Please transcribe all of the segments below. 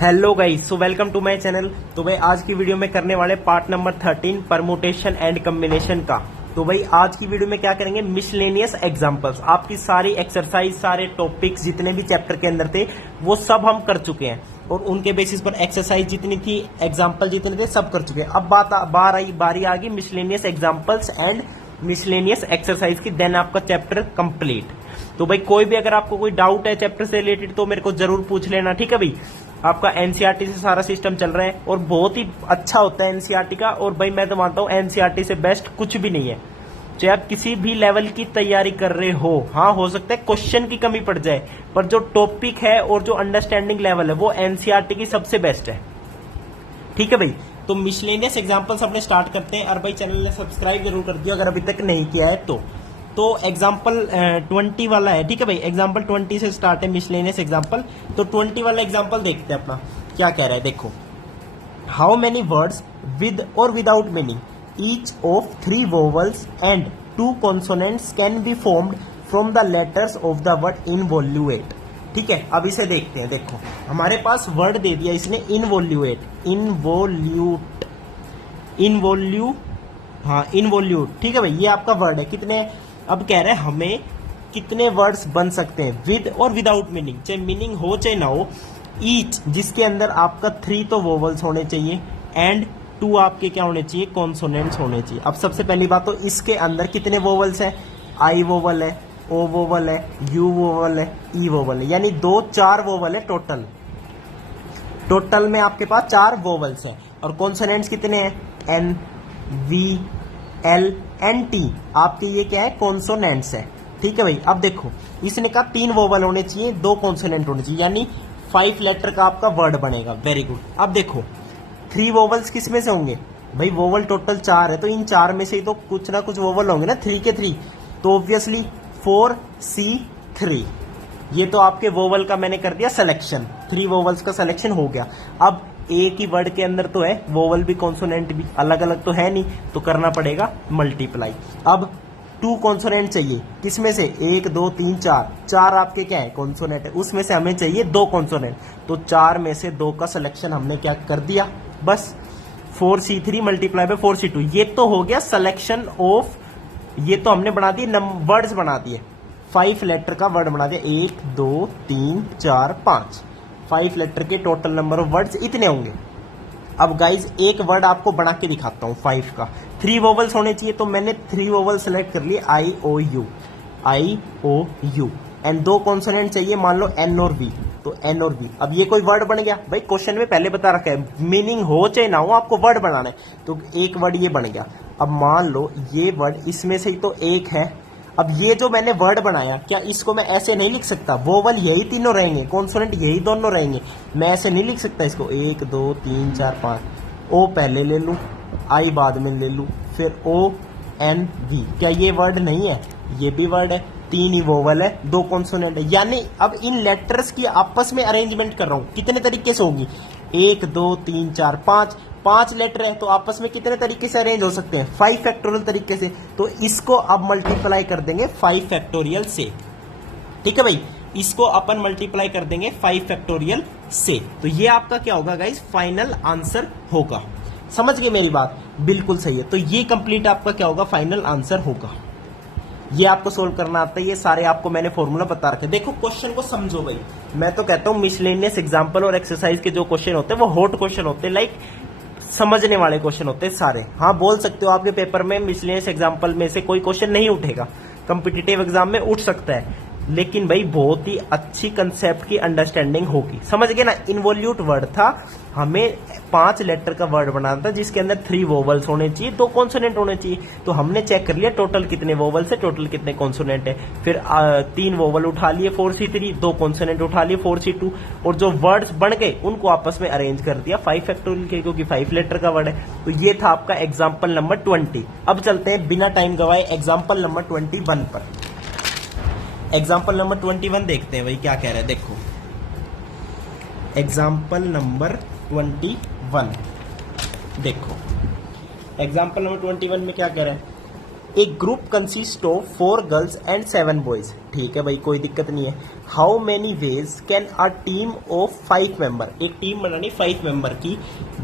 Hello guys, so welcome to my channel. तो भाई आज की वीडियो में करने वाले part number 13 permutation and combination का। तो भाई आज की वीडियो में क्या करेंगे, मिसलेनियस एग्जांपल्स। आपकी सारी एक्सरसाइज, सारे टॉपिक्स जितने भी चैप्टर के अंदर थे वो सब हम कर चुके हैं और उनके बेसिस पर एक्सरसाइज जितनी थी, एग्जाम्पल जितने थे सब कर चुके हैं। अब बारी आ गई miscellaneous examples and miscellaneous exercise की, देन आपका चैप्टर कंप्लीट। तो भाई कोई भी अगर आपको कोई डाउट है चैप्टर से रिलेटेड तो मेरे को जरूर पूछ लेना, ठीक है भाई। आपका एनसीईआरटी से सारा सिस्टम चल रहा है और बहुत ही अच्छा होता है एनसीईआरटी का। और भाई मैं तो मानता हूँ एनसीईआरटी से बेस्ट कुछ भी नहीं है। चाहे आप किसी भी लेवल की तैयारी कर रहे हो, हाँ हो सकता है क्वेश्चन की कमी पड़ जाए, पर जो टॉपिक है और जो अंडरस्टैंडिंग लेवल है वो एनसीईआरटी की सबसे बेस्ट है, ठीक है भाई। तो मिसलेनियस एग्जांपल्स अपने स्टार्ट करते हैं। और भाई चैनल ने सब्सक्राइब जरूर कर दिया अगर अभी तक नहीं किया है तो एग्जाम्पल 20 वाला है, ठीक है भाई। एग्जाम्पल 20 से स्टार्ट है मिसलेनियस एग्जाम्पल। तो 20 वाला एग्जाम्पल देखते हैं अपना क्या कह रहा है। देखो, हाउ मेनी वर्ड्स विद और without meaning each of 3 vowels and 2 consonants can be formed from the letters of the word involute. ठीक है, अब इसे देखते हैं। देखो हमारे पास वर्ड दे दिया इसने इनवोल्यूएट, इनवोल्यूट, ठीक है भाई। ये आपका वर्ड है, कितने, अब कह रहे हैं हमें कितने वर्ड्स बन सकते हैं विद और विदाउट मीनिंग, चाहे मीनिंग हो चाहे ना हो। ईच जिसके अंदर आपका 3 तो वोवल्स होने चाहिए एंड 2 आपके क्या होने चाहिए, कॉन्सोनेंट्स होने चाहिए। अब सबसे पहली बात तो इसके अंदर कितने वोवल्स है, आई वोवल है, ओ वोवल है, यू वोवल है, ई वोवल है, यानी 4 वोवल है टोटल में आपके पास 4 वोवल्स है। और कॉन्सोनेंट्स कितने हैं, N, V, L and T, आपके ये क्या है, कॉन्सोनेंट्स है, ठीक है भाई। अब देखो इसने कहा 3 वोवल होने चाहिए, 2 कॉन्सोनेंट होने चाहिए, यानी 5 लेटर का आपका वर्ड बनेगा। Very good. अब देखो 3 वोवल्स किस में से होंगे भाई, वोवल टोटल 4 है तो इन 4 में से ही तो कुछ ना कुछ वोवल होंगे ना, 3 के 3, तो ऑब्वियसली 4C3। ये तो आपके वोवल का मैंने कर दिया सिलेक्शन, 3 वोवल्स का सिलेक्शन हो गया। अब एक ही वर्ड के अंदर तो है वोवल भी कॉन्सोनेंट भी, अलग अलग तो है नहीं, तो करना पड़ेगा मल्टीप्लाई। अब 2 कॉन्सोनेंट चाहिए, किसमें से, 1 2 3 4 आपके क्या है, कॉन्सोनेंट है, उसमें से हमें चाहिए 2 कॉन्सोनेंट, तो 4 में से 2 का सिलेक्शन हमने क्या कर दिया, बस 4C3 मल्टीप्लाई बाय 4C2। ये तो हो गया सिलेक्शन ऑफ, ये तो हमने बना दिए वर्ड्स बना दिए, 5 लेटर का वर्ड बना दिया, 1 2 3 4 5, 5 लेटर के टोटल नंबर ऑफ वर्ड्स इतने होंगे। अब गाइज एक वर्ड आपको बना के दिखाता हूं 5 का। 3 वोवल्स होने चाहिए तो मैंने 3 वोवल सेलेक्ट कर लिए, आई ओ यू, एंड 2 कॉन्सोनेंट चाहिए, मान लो एन और वी, तो एन और वी। अब ये कोई वर्ड बन गया भाई, क्वेश्चन में पहले बता रखा है मीनिंग हो चाहे ना हो आपको वर्ड बनाना है, तो एक वर्ड ये बन गया। अब मान लो ये वर्ड इसमें से ही तो एक है। अब ये जो मैंने वर्ड बनाया, क्या इसको मैं ऐसे नहीं लिख सकता, वोवल यही तीनों रहेंगे, कॉन्सोनेंट यही दोनों रहेंगे, मैं ऐसे नहीं लिख सकता इसको 1 2 3 4 5, ओ पहले ले लूं, आई बाद में ले लूं, फिर ओ एन वी। क्या ये वर्ड नहीं है, ये भी वर्ड है, 3 ही वोवल है, 2 कॉन्सोनेंट है। यानी अब इन लेटर्स की आपस में अरेंजमेंट कर रहा हूं, कितने तरीके से होगी, 1 2 3 4 5 लेटर है तो आपस में कितने तरीके से अरेंज हो सकते हैं, 5 फैक्टोरियल तरीके से। तो इसको अब मल्टीप्लाई कर देंगे 5 फैक्टोरियल से, ठीक है भाई, इसको अपन मल्टीप्लाई कर देंगे 5 फैक्टोरियल से। तो ये आपका क्या होगा गाइस, फाइनल आंसर होगा। समझ गए मेरी बात, बिल्कुल सही है। तो ये कंप्लीट आपका क्या होगा, फाइनल आंसर होगा। ये आपको सोल्व करना आता है, ये सारे आपको मैंने फॉर्मूला बता रखे। देखो क्वेश्चन को समझो भाई, मैं तो कहता हूं मिसलेनियस एग्जाम्पल और एक्सरसाइज के जो क्वेश्चन होते हैं वो हॉट क्वेश्चन होते हैं, लाइक समझने वाले क्वेश्चन होते हैं सारे। हाँ बोल सकते हो आपके पेपर में मिसलेनियस एग्जाम्पल में से कोई क्वेश्चन नहीं उठेगा, कॉम्पिटिटिव एग्जाम में उठ सकता है, लेकिन भाई बहुत ही अच्छी कंसेप्ट की अंडरस्टैंडिंग होगी। समझ गए ना, इनवोल्यूट वर्ड था, हमें 5 लेटर का वर्ड बनाना था जिसके अंदर 3 वोवल्स होने चाहिए, 2 कॉन्सोनेंट होने चाहिए। तो हमने चेक कर लिया टोटल कितने वोवल्स है, टोटल कितने कॉन्सोनेंट है, फिर 3 वोवल उठा लिए 4C3, 2 कॉन्सोनेंट उठा लिए 4C2, और जो वर्ड्स बन गए उनको आपस में अरेंज कर दिया 5 फैक्टोरियल के, क्योंकि 5 लेटर का वर्ड है। तो ये था आपका एग्जाम्पल नंबर 20। अब चलते हैं बिना टाइम गवाए एग्जाम्पल नंबर 21 पर। एग्जाम्पल नंबर 21 देखते हैं भाई क्या कह रहा है। देखो एग्जाम्पल नंबर 21, देखो एग्जाम्पल नंबर 21 में क्या कह रहा है, a group consist of 4 girls and 7 boys. ठीक है भाई, कोई दिक्कत नहीं है। How many ways can a team of 5 member, एक टीम बनानी 5 मेंबर की,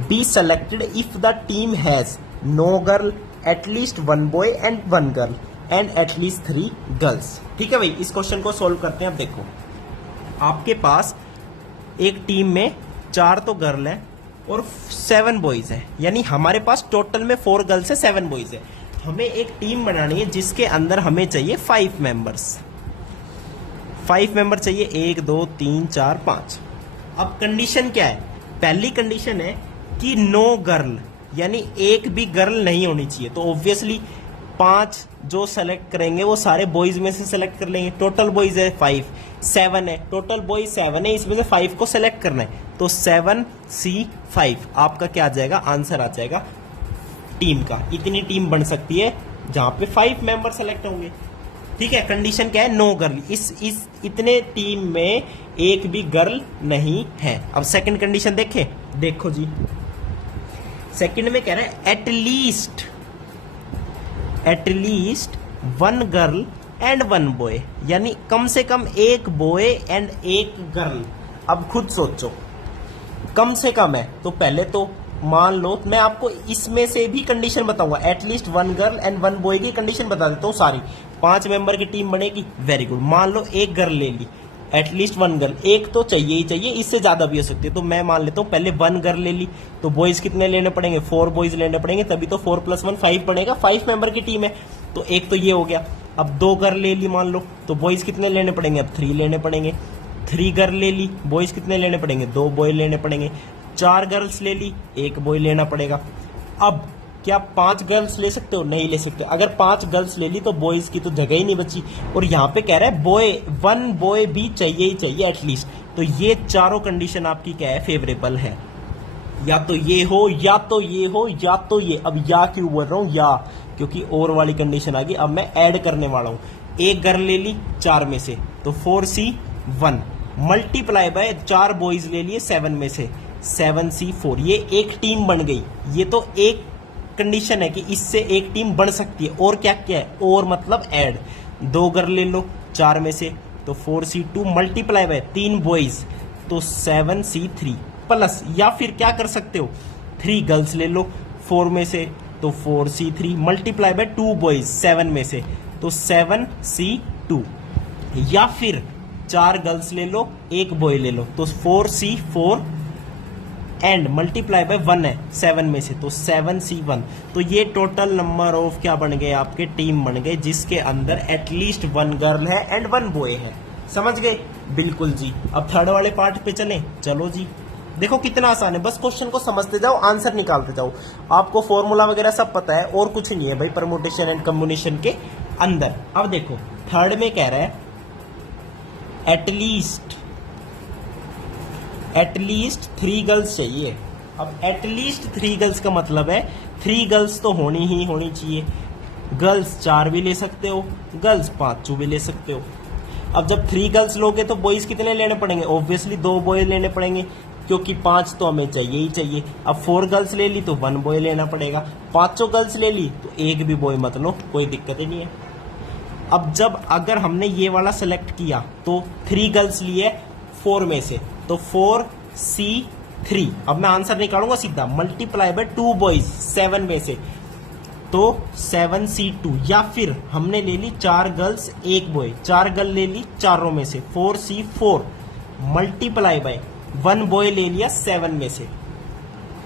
be selected if the team has no girl, at least 1 boy and 1 girl and at least 3 girls. ठीक है भाई, इस क्वेश्चन को सोल्व करते हैं। अब देखो, आपके पास एक टीम में 4 तो गर्ल है और 7 बॉयज है, यानी हमारे पास टोटल में 4 गर्ल्स है 7 बॉयज है। हमें एक टीम बनानी है जिसके अंदर हमें चाहिए 5 मेंबर्स। 5 मेंबर चाहिए, 1 2 3 4 5। अब कंडीशन क्या है? पहली कंडीशन है कि नो गर्ल, यानी एक भी गर्ल नहीं होनी चाहिए। तो ऑब्वियसली 5 जो सेलेक्ट करेंगे वो सारे बॉयज में से सेलेक्ट कर लेंगे। टोटल बॉयज है 5, 7 है, टोटल बॉयज 7 है, इसमें से 5 को सेलेक्ट करना है। तो 7C5 आपका क्या आ जाएगा? आंसर आ जाएगा टीम का। इतनी टीम बन सकती है जहां पे 5 मेंबर सेलेक्ट होंगे। ठीक है, कंडीशन क्या है? No girl. इस इतने टीम में एक भी गर्ल नहीं है। अब सेकंड कंडीशन देखें, देखो जी, सेकंड में कह रहा है एटलीस्ट 1 गर्ल एंड 1 बॉय, यानी कम से कम 1 बॉय एंड 1 गर्ल। अब खुद सोचो, कम से कम है तो पहले तो मान लो, मैं आपको इसमें से भी कंडीशन बताऊंगा। एटलीस्ट 1 गर्ल एंड 1 बॉय की कंडीशन बता देता हूँ सारी। 5 मेंबर की टीम बनेगी, वेरी गुड। मान लो 1 गर्ल ले ली, एटलीस्ट 1 गर्ल, एक तो चाहिए ही चाहिए, इससे ज्यादा भी हो सकती है। तो मैं मान लेता हूँ पहले 1 गर्ल ले ली, तो बॉयज कितने लेने पड़ेंगे? 4 बॉयज लेने पड़ेंगे, तभी तो 4 + 1 5 पड़ेगा। 5 मेंबर की टीम है, तो एक तो ये हो गया। अब 2 गर्ल ले ली मान लो, तो बॉयज कितने लेने पड़ेंगे? अब 3 लेने पड़ेंगे। 3 गर्ल ले ली, बॉयज कितने लेने पड़ेंगे? 2 बॉय लेने पड़ेंगे। 4 गर्ल्स ले ली, 1 बॉय लेना पड़ेगा। अब क्या 5 गर्ल्स ले सकते हो? नहीं ले सकते। अगर 5 गर्ल्स ले ली तो बॉयज की तो जगह ही नहीं बची। और यहाँ पे कह रहा है बॉय 1 बॉय भी चाहिए ही चाहिए एटलीस्ट। तो ये चारों कंडीशन आपकी क्या है? फेवरेबल है। या तो ये हो, या तो ये हो, या तो ये। अब या क्यों बोल रहा हूँ? या क्योंकि और वाली कंडीशन आ गई। अब मैं ऐड करने वाला हूँ। 1 गर्ल ले ली 4 में से, तो 4C1 मल्टीप्लाई बाय 4 बॉयज ले लिए 7 में से, 7C4। ये एक टीम बन गई। ये तो एक कंडीशन है कि इससे एक टीम बन सकती है। और क्या क्या है? और मतलब ऐड। 2 गर्ल ले लो 4 में से, तो 4C2 मल्टीप्लाई बाय 3 बॉयज, तो 7C3 प्लस, या फिर क्या कर सकते हो, 3 गर्ल्स ले लो 4 में से, तो 4C3 मल्टीप्लाई बाय 2 बॉयज 7 में से, तो 7C2। या फिर 4 गर्ल्स ले लो 1 बॉय ले लो, तो 4C4 एंड मल्टीप्लाई बाय 1 है 7 में से, तो 7C1। तो ये टोटल नंबर ऑफ क्या बन गए? आपके टीम बन गए जिसके अंदर एटलीस्ट 1 गर्ल है एंड 1 बॉय है। समझ गए? बिल्कुल जी। अब थर्ड वाले पार्ट पे चलें। चलो जी, देखो कितना आसान है, बस क्वेश्चन को समझते जाओ, आंसर निकालते जाओ। आपको फॉर्मूला वगैरह सब पता है और कुछ नहीं है भाई परमुटेशन एंड कम्बिनेशन के अंदर। अब देखो थर्ड में कह रहा है एटलीस्ट 3 गर्ल्स चाहिए। अब एटलीस्ट 3 गर्ल्स का मतलब है 3 गर्ल्स तो होनी ही होनी चाहिए। गर्ल्स 4 भी ले सकते हो, गर्ल्स 5 भी ले सकते हो। अब जब 3 गर्ल्स लोगे तो बॉयज कितने लेने पड़ेंगे? ऑब्वियसली 2 बॉय लेने पड़ेंगे, क्योंकि 5 तो हमें चाहिए ही चाहिए। अब 4 गर्ल्स ले ली तो 1 बॉय लेना पड़ेगा। 5 गर्ल्स ले ली तो 1 भी बॉय मत लो, कोई दिक्कत ही नहीं है। अब जब अगर हमने ये वाला सेलेक्ट किया तो 3 गर्ल्स लिए 4 में से, तो 4C3। अब मैं आंसर निकालूंगा सीधा, मल्टीप्लाई बाय 2 बॉयज 7 में से, तो 7C2। या फिर हमने ले ली 4 गर्ल्स 1 बॉय, 4 गर्ल ले ली चारों में से, 4C4 मल्टीप्लाई बाय 1 बॉय ले लिया 7 में से,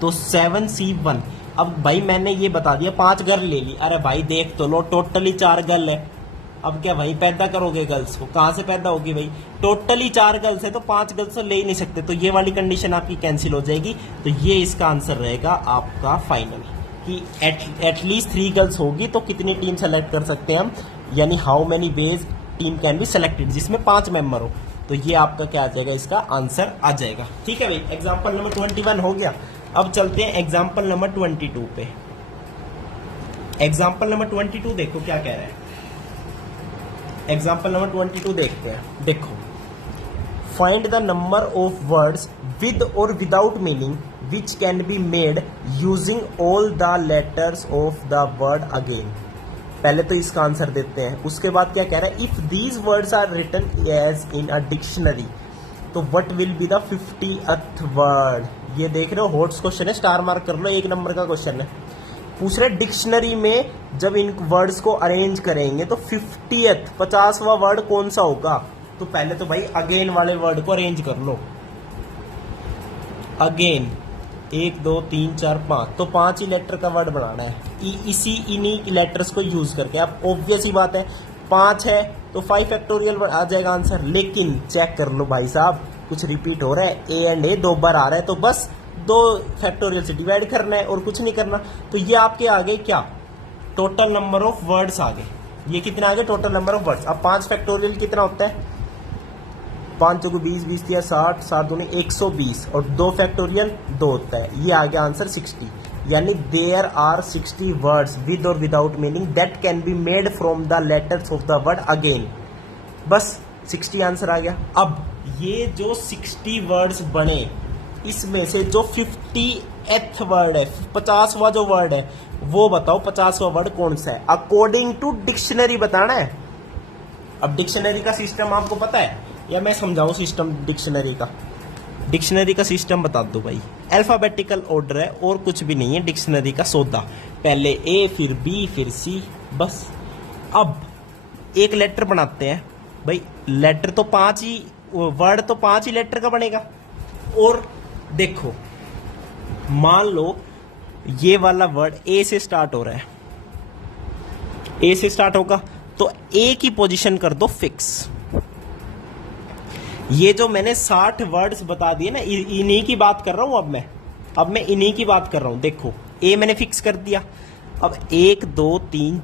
तो 7C1। अब भाई मैंने ये बता दिया 5 गर्ल ले ली। अरे भाई देख तो लो, टोटली 4 गर्ल है। अब क्या भाई पैदा करोगे गर्ल्स को? कहां से पैदा होगी भाई? टोटली 4 गर्ल्स है तो 5 गर्ल्स तो ले ही नहीं सकते, तो ये वाली कंडीशन आपकी कैंसिल हो जाएगी। तो ये इसका आंसर रहेगा आपका फाइनल, कि एटलीस्ट 3 गर्ल्स होगी तो कितनी टीम सेलेक्ट कर सकते हैं हम, यानी how many veg team can be selected, जिसमें 5 मेंबर हो। तो ये आपका क्या आ जाएगा? इसका आंसर आ जाएगा। ठीक है भाई, एग्जाम्पल नंबर 21 हो गया। अब चलते हैं एग्जाम्पल नंबर 22 पे। एग्जाम्पल नंबर 22 देखो क्या कह रहा है। एग्जाम्पल नंबर 22 देखते हैं। देखो, find the number of words with और without meaning which can be made using all the letters of the word again. पहले तो इसका आंसर देते हैं, उसके बाद क्या कह रहा है, if these words are written as in a dictionary तो what will be the 50th word. ये देख रहे हो हॉट्स क्वेश्चन है, स्टार मार्क कर लो, 1 नंबर का क्वेश्चन है। पूछ रहे डिक्शनरी में जब इन वर्ड्स को अरेंज करेंगे तो 50वां वर्ड कौन सा होगा। तो पहले तो भाई अगेन वाले वर्ड को अरेंज कर लो। अगेन 1 2 3 4 5, तो 5 ही लेटर का वर्ड बनाना है इन्हीं लेटर्स को यूज करके। अब ऑब्वियस ही बात है 5 है तो 5 फैक्टोरियल आ जाएगा आंसर। लेकिन चेक कर लो भाई साहब, कुछ रिपीट हो रहा है, ए एंड ए 2 बार आ रहा है, तो बस 2 फैक्टोरियल से डिवाइड करना है और कुछ नहीं करना। तो ये आपके आगे क्या, टोटल नंबर ऑफ वर्ड्स आ गए। ये कितना आ गए, टोटल नंबर ऑफ वर्ड्स। अब 5 फैक्टोरियल कितना होता है, 5 चौको 20, 20 दिया 60, 7 दूनी 120 और 2 फैक्टोरियल 2 होता है। ये आ गया आंसर 60। यानी देयर आर 60 वर्ड्स विद और without meaning that can be made from the letters of the word again. बस 60 आंसर आ गया। अब ये जो 60 वर्ड्स बने इसमें से जो 50th वर्ड है, 50वां जो वर्ड है, वो बताओ 50वां वर्ड कौन सा है। अकॉर्डिंग टू डिक्शनरी बताना है। अब डिक्शनरी का सिस्टम आपको पता है या मैं समझाऊं सिस्टम डिक्शनरी का। डिक्शनरी का सिस्टम बता दो भाई, अल्फाबेटिकल ऑर्डर है और कुछ भी नहीं है डिक्शनरी का सौदा। पहले ए फिर बी फिर सी, बस। अब एक लेटर बनाते हैं भाई, लेटर तो 5 ही, वर्ड तो 5 ही लेटर का बनेगा। और देखो मान लो ये वाला वर्ड ए से स्टार्ट हो रहा है, ए से स्टार्ट होगा तो ए की पोजीशन कर दो फिक्स। ये जो मैंने 60 वर्ड्स बता दिए ना, इन्हीं की बात कर रहा हूं। अब मैं इन्हीं की बात कर रहा हूं। देखो ए मैंने फिक्स कर दिया। अब 1 2 3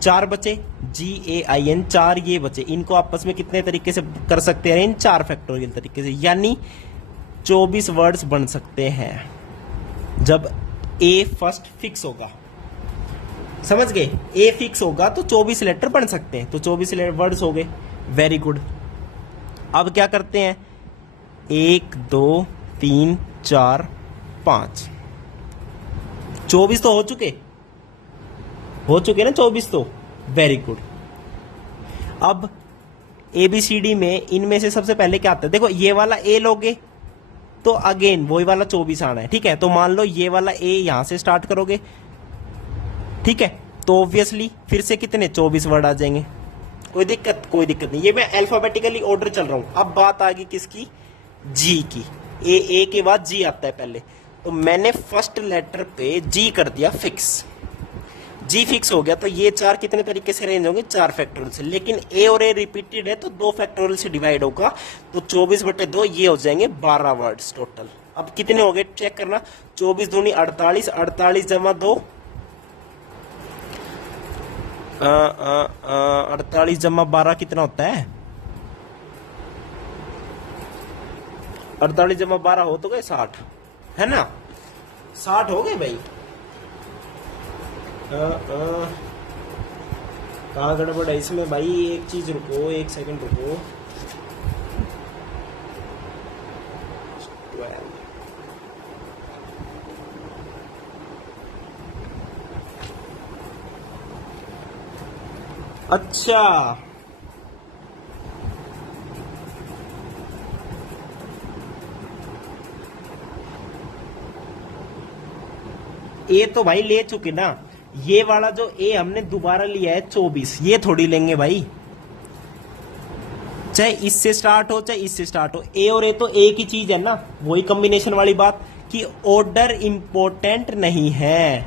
4 बचे, GAIN 4 ये बचे। इनको आपस में कितने तरीके से कर सकते हैं, इन 4 फैक्टोरियल तरीके से, यानी 24 वर्ड्स बन सकते हैं जब ए फर्स्ट फिक्स होगा। समझ गए, ए फिक्स होगा तो 24 लेटर बन सकते हैं, तो 24 वर्ड्स हो गए। Very good. अब क्या करते हैं, 1 2 3 4 5, 24 तो हो चुके ना 24 तो। Very good. अब ABCD में इनमें से सबसे पहले क्या आता है, देखो ये वाला ए लोगे तो अगेन वही वाला 24 आना है, ठीक है। तो मान लो ये वाला ए यहां से स्टार्ट करोगे, ठीक है, तो ऑब्वियसली फिर से कितने 24 वर्ड आ जाएंगे। कोई दिक्कत नहीं। ये मैं अल्फाबेटिकली ऑर्डर चल रहा हूं। अब बात आ गई किसकी, जी की। ए के बाद जी आता है पहले, तो मैंने फर्स्ट लेटर पे जी कर दिया फिक्स। जी फिक्स हो गया तो ये 4 कितने तरीके से अरेंज होंगे, 4 फैक्टोरियल से। लेकिन ए और ए रिपीटेड है तो 2 फैक्टोरियल से डिवाइड होगा, तो 24/2 ये हो जाएंगे 12 वर्ड्स टोटल। अब कितने हो गए चेक करना, 24 दूनी 48, 48 जमा 2 48 जमा 12 कितना होता है, 48 जमा 12 हो तो गए 60, है ना, 60 हो गए भाई। कहाँ गड़बड़ है इसमें भाई, एक चीज रुको, 1 सेकंड रुको। 12 अच्छा, ए तो भाई ले चुके ना। ये वाला जो ए हमने दोबारा लिया है 24, ये थोड़ी लेंगे भाई, चाहे इससे स्टार्ट हो चाहे इससे स्टार्ट हो, ए और ए तो एक ही चीज है ना। वही कॉम्बिनेशन वाली बात कि ऑर्डर इंपॉर्टेंट नहीं है,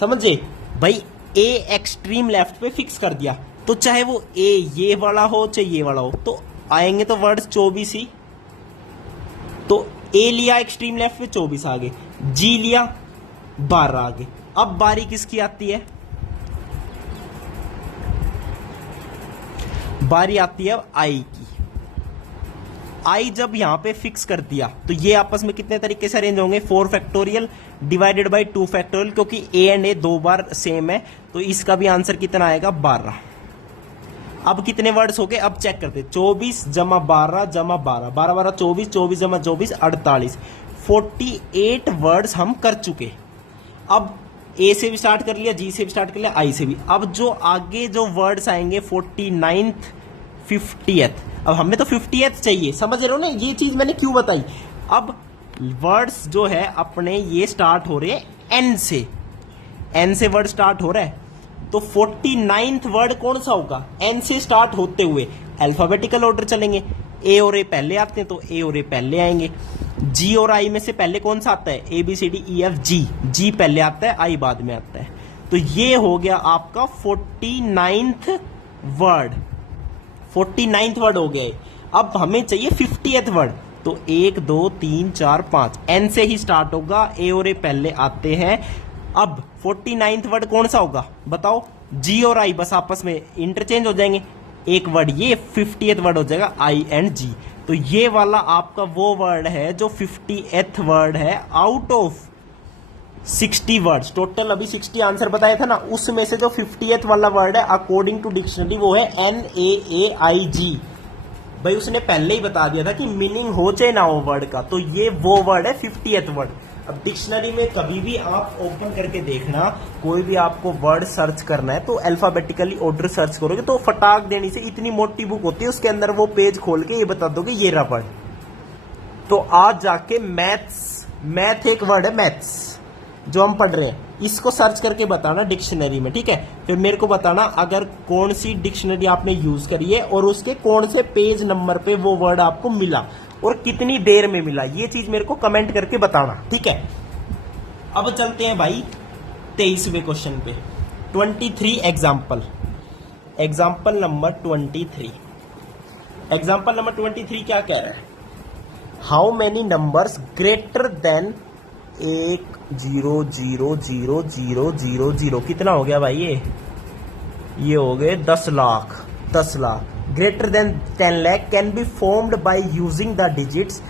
समझे भाई। ए एक्सट्रीम लेफ्ट पे फिक्स कर दिया तो चाहे वो ए ये वाला हो चाहे ये वाला हो, तो आएंगे तो वर्ड्स 24 ही। तो ए लिया एक्सट्रीम लेफ्ट पे 24 आ गए, जी लिया 12 आ गए। अब बारी किसकी आती है, बारी आती है आई की। आई जब यहां पे फिक्स कर दिया तो ये आपस में कितने तरीके से अरेंज होंगे, 4 फैक्टोरियल डिवाइडेड बाय 2 फैक्टोरियल, क्योंकि A and A 2 bar same है तो इसका भी आंसर कितना आएगा 12। अब कितने वर्ड्स हो गए, अब चेक करते, 24 जमा 12 जमा 12, 12 12 24, 24 जमा 24 48, 48 वर्ड्स हम कर चुके। अब ए से भी स्टार्ट कर लिया, जी से भी स्टार्ट कर लिया, आई से भी। अब जो आगे जो वर्ड्स आएंगे 49th 50th, अब हमें तो 50th चाहिए, समझ रहे हो ना, ये चीज मैंने क्यों बताई। अब वर्ड्स जो है अपने ये स्टार्ट हो रहे हैं एन से, एन से वर्ड स्टार्ट हो रहा है, तो 49th वर्ड कौन सा होगा, एन से स्टार्ट होते हुए अल्फाबेटिकल ऑर्डर चलेंगे। ए और ए पहले आते हैं तो ए और ए पहले आएंगे। जी और आई में से पहले कौन सा आता है, A B C D E F G, G पहले आता है, आई बाद में आता है। तो ये हो गया आपका 49th वर्ड, 49th वर्ड हो गया। अब हमें चाहिए 50th वर्ड, तो 1 2 3 4 5 एन से ही स्टार्ट होगा, ए और ए पहले आते हैं। अब 49th वर्ड कौन सा होगा बताओ, जी और आई बस आपस में इंटरचेंज हो जाएंगे, एक वर्ड ये 50th वर्ड हो जाएगा आई एंड जी। तो ये वाला आपका वो वर्ड है जो 50th वर्ड है आउट ऑफ 60 वर्ड्स। टोटल अभी 60 आंसर बताया था ना, उसमें से जो 50th वाला वर्ड है अकॉर्डिंग टू डिक्शनरी वो है NAAIG। भाई उसने पहले ही बता दिया था कि मीनिंग हो चाहे ना हो वर्ड का, तो ये वो वर्ड है 50th वर्ड। अब डिक्शनरी में कभी भी आप ओपन करके देखना, कोई भी आपको वर्ड सर्च करना है तो अल्फाबेटिकली ऑर्डर सर्च करोगे तो फटाक देनी से, इतनी मोटी बुक होती है उसके अंदर वो पेज खोल के ये बता दोगे ये रहा वर्ड। तो आज जाके मैथ्स, मैथ एक वर्ड है मैथ्स जो हम पढ़ रहे हैं, इसको सर्च करके बताना डिक्शनरी में, ठीक है। फिर मेरे को बताना अगर कौन सी डिक्शनरी आपने यूज करी है और उसके कौन से पेज नंबर पे वो वर्ड आपको मिला और कितनी देर में मिला, ये चीज मेरे को कमेंट करके बताना, ठीक है। अब चलते हैं भाई 23वें क्वेश्चन पे। 23 example, example number 23। Example number 23 क्या कह रहा है, how many numbers greater than 1 0 0 0 0 0 0, कितना हो गया भाई ये हो गए 10 lakh, 10 lakh. Greater than 10 lakh can be formed by using the digits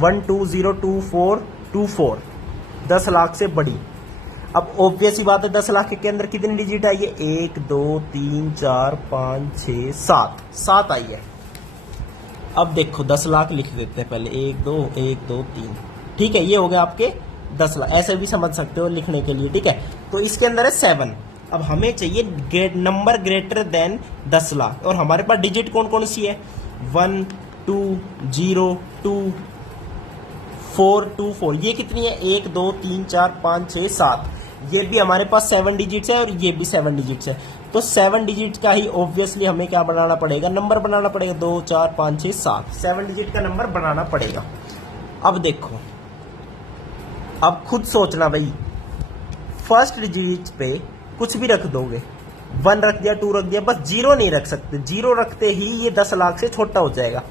1 2 0 2 4 2 4, 10 lakh से बड़ी। अब ऑब्वियस ही बात है 10 लाख के अंदर कितनी डिजिट आई है, 1 2 3 4 5 6 7, 7 आई है। अब देखो 10 लाख लिख देते हैं पहले, 1 2 1 2 3, ठीक है। ये हो गया आपके 10 लाख, ऐसे भी समझ सकते हो लिखने के लिए, ठीक है। तो इसके अंदर है 7। अब हमें चाहिए नंबर ग्रेटर देन 10 लाख, और हमारे पास डिजिट कौन कौन सी है, 1 2 0 2 4 2 4, ये कितनी है, 1 2 3 4 5 6 7, ये भी हमारे पास 7 डिजिट्स है और ये भी 7 डिजिट्स है। तो 7 डिजिट का ही ऑब्वियसली हमें क्या बनाना पड़ेगा, नंबर बनाना पड़ेगा, 2 4 5 6 7, 7 डिजिट का नंबर बनाना पड़ेगा। अब देखो, अब खुद सोचना भाई, फर्स्ट डिजिट पे कुछ भी रख दोगे, 1 रख दिया 2 रख दिया, बस 0 नहीं रख सकते, 0 रखते ही ये 10 लाख से छोटा हो जाएगा,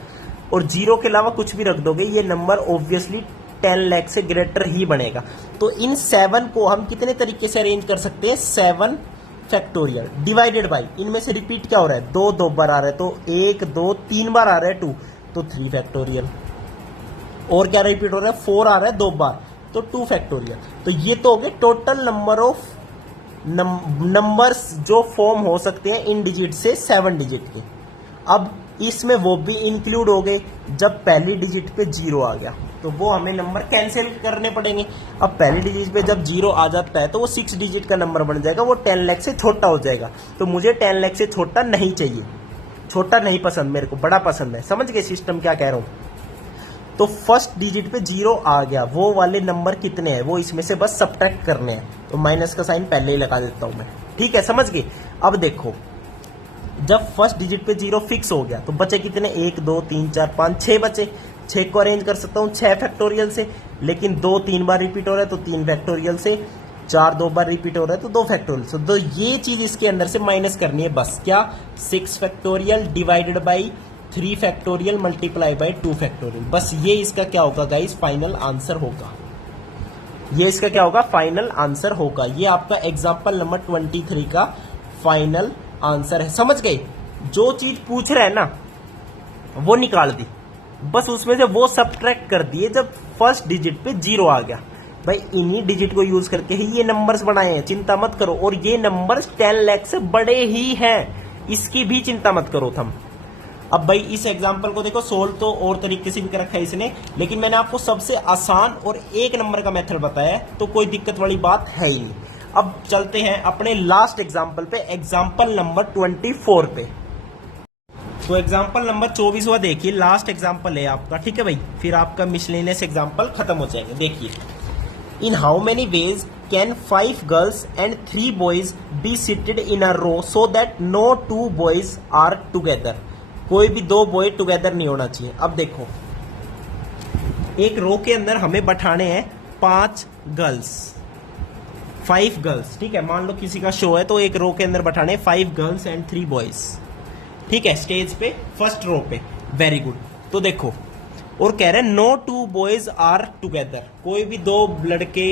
और 0 के अलावा कुछ भी रख दोगे ये नंबर ऑब्वियसली 10 लाख से ग्रेटर ही बनेगा। तो इन 7 को हम कितने तरीके से अरेंज कर सकते हैं, 7 फैक्टोरियल डिवाइडेड बाई, इनमें से रिपीट क्या हो रहा है, 2 2 बार आ रहा है, तो 1 2 3 बार आ रहा है 2, तो 3 फैक्टोरियल, और क्या रिपीट हो रहा है, 4 आ रहा है 2 बार, तो 2 फैक्टोरियल। तो ये तो हो गए टोटल नंबर ऑफ नंबर्स जो फॉर्म हो सकते हैं इन डिजिट से 7 डिजिट के। अब इसमें वो भी इंक्लूड हो गए जब पहली डिजिट पे 0 आ गया, तो वो हमें नंबर कैंसिल करने पड़ेंगे। अब पहली डिजिट पे जब 0 आ जाता है तो वो 6 डिजिट का नंबर बन जाएगा, वो 10 लाख से छोटा हो जाएगा। तो मुझे 10 लाख से छोटा नहीं चाहिए, छोटा नहीं पसंद मेरे को, बड़ा पसंद है। समझ गए सिस्टम क्या कह रहा हूँ। तो फर्स्ट डिजिट पे 0 आ गया, वो वाले नंबर कितने हैं वो इसमें से बस सब्ट्रैक्ट करने हैं, तो माइनस का साइन पहले ही लगा देता हूं मैं, ठीक है, समझ गए। अब देखो जब फर्स्ट डिजिट पे 0 फिक्स हो गया तो बचे कितने, 1 2 3 4 5 6 बचे। 6 को अरेंज कर सकता हूँ 6 फैक्टोरियल से, लेकिन 2 3 बार रिपीट हो रहा है तो 3 फैक्टोरियल से, 4 2 बार रिपीट हो रहा है तो 2 फैक्टोरियल से। तो ये चीज इसके अंदर से माइनस करनी है बस, क्या, 6 factorial divided by 3 factorial multiply by 2 factorial. बस ये इसका क्या होगा गाइस, फाइनल आंसर होगा। ये इसका क्या होगा, फाइनल आंसर होगा। ये आपका एग्जांपल नंबर 23 का फाइनल आंसर है। समझ गए, जो चीज पूछ रहा है ना वो निकाल दी, बस उसमें से वो सब्ट्रैक्ट कर दिए जब फर्स्ट डिजिट पे 0 आ गया। भाई इन्हीं डिजिट को यूज करके ही ये नंबर्स बनाए हैं, चिंता मत करो। और ये नंबर्स 10 लाख से बड़े ही हैं, इसकी भी चिंता मत करो तुम। अब भाई इस एग्जाम्पल को देखो, सोल्व तो और तरीके से भी कर रखा है इसने, लेकिन मैंने आपको सबसे आसान और एक नंबर का मेथड बताया है, तो कोई दिक्कत वाली बात है ही नहीं। अब चलते हैं अपने लास्ट एग्जाम्पल पे, एग्जाम्पल नंबर 24 पे। तो एग्जाम्पल नंबर 24वां देखिए, लास्ट एग्जाम्पल है आपका, ठीक है भाई, फिर आपका मिसलेनियस एग्जाम्पल खत्म हो जाएगा। देखिए, in how many ways can 5 girls and 3 boys be seated in a row so that no 2 boys are together. कोई भी 2 बॉय टुगेदर नहीं होना चाहिए। अब देखो, एक रो के अंदर हमें बैठाने हैं 5 गर्ल्स, 5 गर्ल्स, ठीक है। मान लो किसी का शो है तो एक रो के अंदर बैठाने 5 गर्ल्स एंड 3 बॉयज, ठीक है, स्टेज पे फर्स्ट रो पे। Very good. तो देखो, और कह रहे हैं नो 2 बॉयज आर टुगेदर, कोई भी 2 लड़के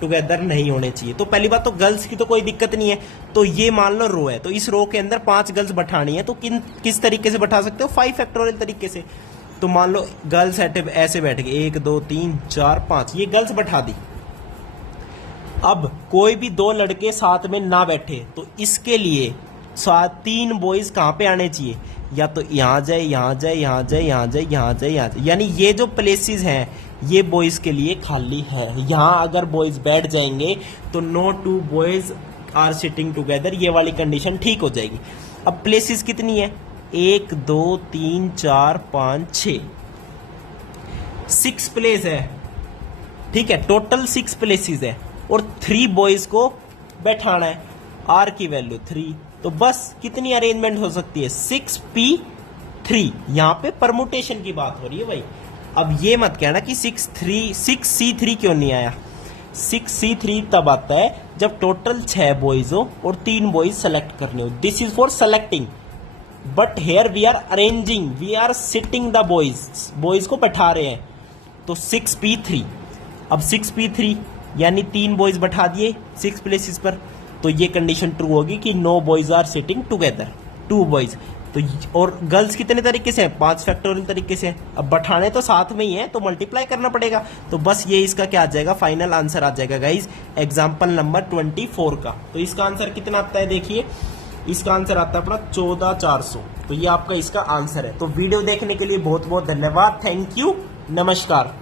टुगेदर नहीं होने चाहिए। तो पहली बात तो गर्ल्स की तो कोई दिक्कत नहीं है। तो ये मान लो रो है, तो इस रो के अंदर 5 गर्ल्स बैठानी है, तो किस तरीके से बैठा सकते हो? 5 फैक्टोरियल तरीके से। तो मान लो गर्ल्स ऐसे बैठ गए, 1 2 3 4 5, ये गर्ल्स बैठा दी। अब कोई भी 2 लड़के साथ में ना बैठे, तो इसके लिए 3 बॉयज कहां पे आने चाहिए? या तो यहां जाए, यहां जाए, यहां जाए, यहां जाए, यहां जाए, यहां जाए, यानी ये जो प्लेसेस हैं ये बॉयज के लिए खाली है। यहां अगर बॉयज बैठ जाएंगे तो no 2 boys are sitting together, ये वाली कंडीशन ठीक हो जाएगी। अब प्लेसेस कितनी है? 1 2 3 4 5 6 प्लेस है, ठीक है, टोटल 6 प्लेसेस है, और 3 बॉयज को बैठाना है। आर की वैल्यू 3, तो बस कितनी अरेंजमेंट हो सकती है? 6p3। यहां पे परमुटेशन की बात हो रही है भाई। अब ये मत कहना कि 6c3 क्यों नहीं आया। 6c3 तब आता है जब टोटल 6 बॉयज हो और 3 बॉयज सेलेक्ट करने हो। This is for selecting, but here we are arranging, we are sitting the boys को बैठा रहे हैं। तो 6p3, अब 6p3 यानी 3 बॉयज बैठा दिए 6 प्लेसेस पर, तो ये कंडीशन ट्रू होगी कि no boys are sitting together, 2 boys. तो और गर्ल्स कितने तरीके से है? 5 फैक्टोरियल तरीके से। अब बैठाने तो साथ में ही है, तो मल्टीप्लाई करना पड़ेगा। तो बस ये इसका क्या आ जाएगा? फाइनल आंसर आ जाएगा गाइज, एग्जाम्पल नंबर 24 का। तो इसका आंसर कितना आता है? देखिए, इसका आंसर आता है अपना 14400। तो ये आपका इसका आंसर है। तो वीडियो देखने के लिए बहुत बहुत धन्यवाद, थैंक यू, नमस्कार।